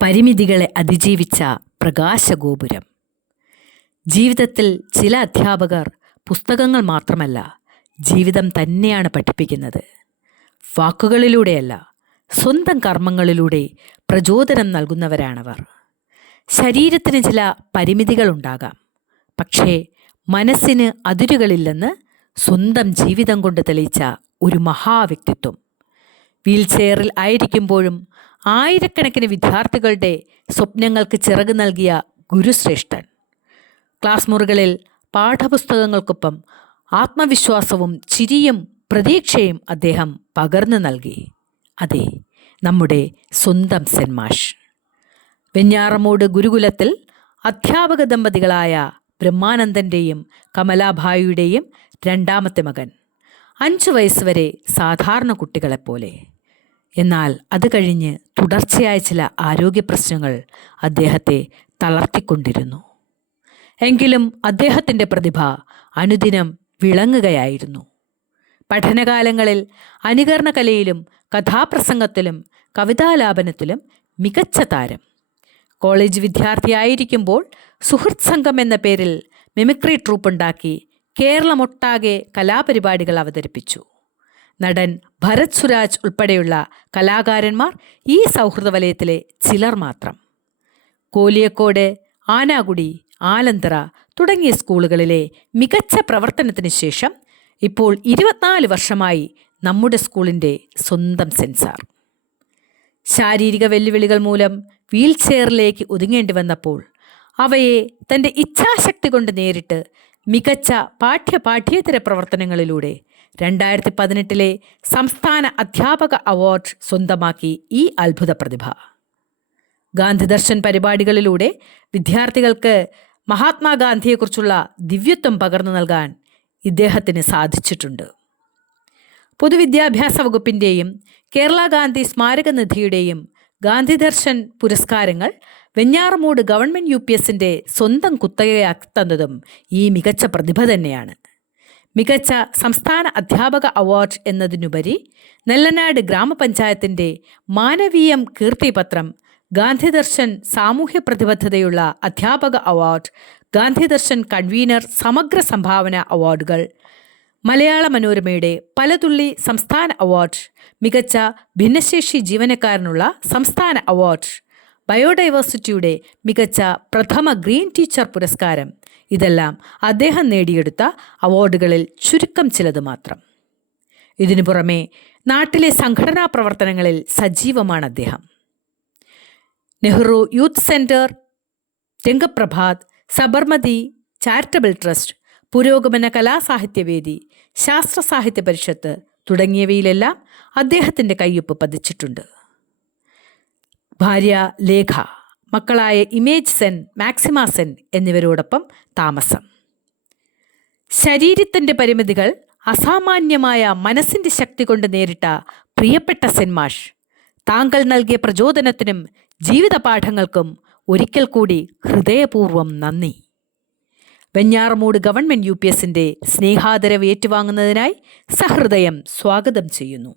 പരിമിതികളെ അതിജീവിച്ച പ്രകാശഗോപുരം. ജീവിതത്തിൽ ചില അധ്യാപകർ പുസ്തകങ്ങൾ മാത്രമല്ല, ജീവിതം തന്നെയാണ് പഠിപ്പിക്കുന്നത്. വാക്കുകളിലൂടെയല്ല, സ്വന്തം കർമ്മങ്ങളിലൂടെ പ്രചോദനം നൽകുന്നവരാണവർ. ശരീരത്തിന് ചില പരിമിതികളുണ്ടാകാം, പക്ഷേ മനസ്സിന് അതിരുകളില്ലെന്ന് സ്വന്തം ജീവിതം കൊണ്ട് തെളിയിച്ച ഒരു മഹാവ്യക്തിത്വം. വീൽചെയറിൽ ആയിരിക്കുമ്പോഴും ആയിരക്കണക്കിന് വിദ്യാർത്ഥികളുടെ സ്വപ്നങ്ങൾക്ക് ചിറക് നൽകിയ ഗുരുശ്രേഷ്ഠൻ. ക്ലാസ് മുറികളിൽ പാഠപുസ്തകങ്ങൾക്കൊപ്പം ആത്മവിശ്വാസവും ചിരിയും പ്രതീക്ഷയും അദ്ദേഹം പകർന്നു നൽകി. അതെ, നമ്മുടെ സ്വന്തം സെൻ മാഷ്. വെഞ്ഞാറമൂട് ഗുരുകുലത്തിൽ അധ്യാപക ദമ്പതികളായ ബ്രഹ്മാനന്ദൻ്റെയും കമലാഭായിയുടെയും രണ്ടാമത്തെ മകൻ. 5 വയസ്സുവരെ സാധാരണ കുട്ടികളെപ്പോലെ. എന്നാൽ അത് കഴിഞ്ഞ് തുടർച്ചയായ ചില ആരോഗ്യ പ്രശ്നങ്ങൾ അദ്ദേഹത്തെ തളർത്തിക്കൊണ്ടിരുന്നു. എങ്കിലും അദ്ദേഹത്തിൻ്റെ പ്രതിഭ അനുദിനം വിളങ്ങുകയായിരുന്നു. പഠനകാലങ്ങളിൽ അനുകരണ കലയിലും കഥാപ്രസംഗത്തിലും കവിതാലാപനത്തിലും മികച്ച താരം. കോളേജ് വിദ്യാർത്ഥിയായിരിക്കുമ്പോൾ സുഹൃത്ത് സംഘം എന്ന പേരിൽ മിമിക്രി ട്രൂപ്പുണ്ടാക്കി കേരളമൊട്ടാകെ കലാപരിപാടികൾ അവതരിപ്പിച്ചു. നടൻ ഭരത് സുരാജ് ഉൾപ്പെടെയുള്ള കലാകാരന്മാർ ഈ സൗഹൃദ വലയത്തിലെ ചിലർ മാത്രം. കോലിയക്കോട്, ആനാകുടി, ആലന്തറ തുടങ്ങിയ സ്കൂളുകളിലെ മികച്ച പ്രവർത്തനത്തിന് ശേഷം ഇപ്പോൾ 24 വർഷമായി നമ്മുടെ സ്കൂളിൻ്റെ സ്വന്തം സെൻസാർ. ശാരീരിക വെല്ലുവിളികൾ മൂലം വീൽചെയറിലേക്ക് ഒതുങ്ങേണ്ടി വന്നപ്പോൾ അവയെ തൻ്റെ ഇച്ഛാശക്തി കൊണ്ട് നേരിട്ട് മികച്ച പാഠ്യേതര പ്രവർത്തനങ്ങളിലൂടെ 2018 സംസ്ഥാന അധ്യാപക അവാർഡ് സ്വന്തമാക്കി ഈ അത്ഭുത പ്രതിഭ. ഗാന്ധിദർശൻ പരിപാടികളിലൂടെ വിദ്യാർത്ഥികൾക്ക് മഹാത്മാഗാന്ധിയെക്കുറിച്ചുള്ള ദിവ്യത്വം പകർന്നു നൽകാൻ ഇദ്ദേഹത്തിന് സാധിച്ചിട്ടുണ്ട്. പൊതുവിദ്യാഭ്യാസ വകുപ്പിൻ്റെയും കേരള ഗാന്ധി സ്മാരക നിധിയുടെയും ഗാന്ധിദർശൻ പുരസ്കാരങ്ങൾ വെഞ്ഞാറമൂട് ഗവൺമെൻറ് UPSൻ്റെ സ്വന്തം കുത്തകയാക്കി തന്നതും ഈ മികച്ച പ്രതിഭ തന്നെയാണ്. മികച്ച സംസ്ഥാന അധ്യാപക അവാർഡ് എന്നതിനുപരി നെല്ലനാട് ഗ്രാമപഞ്ചായത്തിൻ്റെ മാനവീയം കീർത്തിപത്രം, ഗാന്ധിദർശൻ സാമൂഹ്യ പ്രതിബദ്ധതയുള്ള അധ്യാപക അവാർഡ്, ഗാന്ധിദർശൻ കൺവീനർ സമഗ്ര സംഭാവന അവാർഡുകൾ, മലയാള മനോരമയുടെ പലതുള്ളി സംസ്ഥാന അവാർഡ്, മികച്ച ഭിന്നശേഷി ജീവനക്കാരനുള്ള സംസ്ഥാന അവാർഡ്, ബയോഡൈവേഴ്സിറ്റിയുടെ മികച്ച പ്രഥമ ഗ്രീൻ ടീച്ചർ പുരസ്കാരം, ഇതെല്ലാം അദ്ദേഹം നേടിയെടുത്ത അവാർഡുകളിൽ ചുരുക്കം ചിലത് മാത്രം. ഇതിനു പുറമെ നാട്ടിലെ സംഘടനാ പ്രവർത്തനങ്ങളിൽ സജീവമാണ് അദ്ദേഹം. Nehru youth centre, Rangaprabhat, Sabarmati charitable trust, പുരോഗമന കലാസാഹിത്യവേദി, ശാസ്ത്ര സാഹിത്യ പരിഷത്ത് തുടങ്ങിയവയിലെല്ലാം അദ്ദേഹത്തിൻ്റെ കയ്യൊപ്പ് പതിച്ചിട്ടുണ്ട്. ഭാര്യ ലേഖ, മക്കളായ ഇമേജ് സെൻ, മാക്സിമ സെൻ എന്നിവരോടൊപ്പം താമസം. ശരീരത്തിൻ്റെ പരിമിതികൾ അസാമാന്യമായ മനസ്സിൻ്റെ ശക്തി കൊണ്ട് നേരിട്ട പ്രിയപ്പെട്ട സെൻ മാഷ്, താങ്കൾ നൽകിയ പ്രചോദനത്തിനും ജീവിത പാഠങ്ങൾക്കും ഒരിക്കൽ കൂടി ഹൃദയപൂർവ്വം നന്ദി. വെഞ്ഞാറമൂട് ഗവൺമെൻറ് UPSൻ്റെ സ്നേഹാദരവ് ഏറ്റുവാങ്ങുന്നതിനായി സഹൃദയം സ്വാഗതം ചെയ്യുന്നു.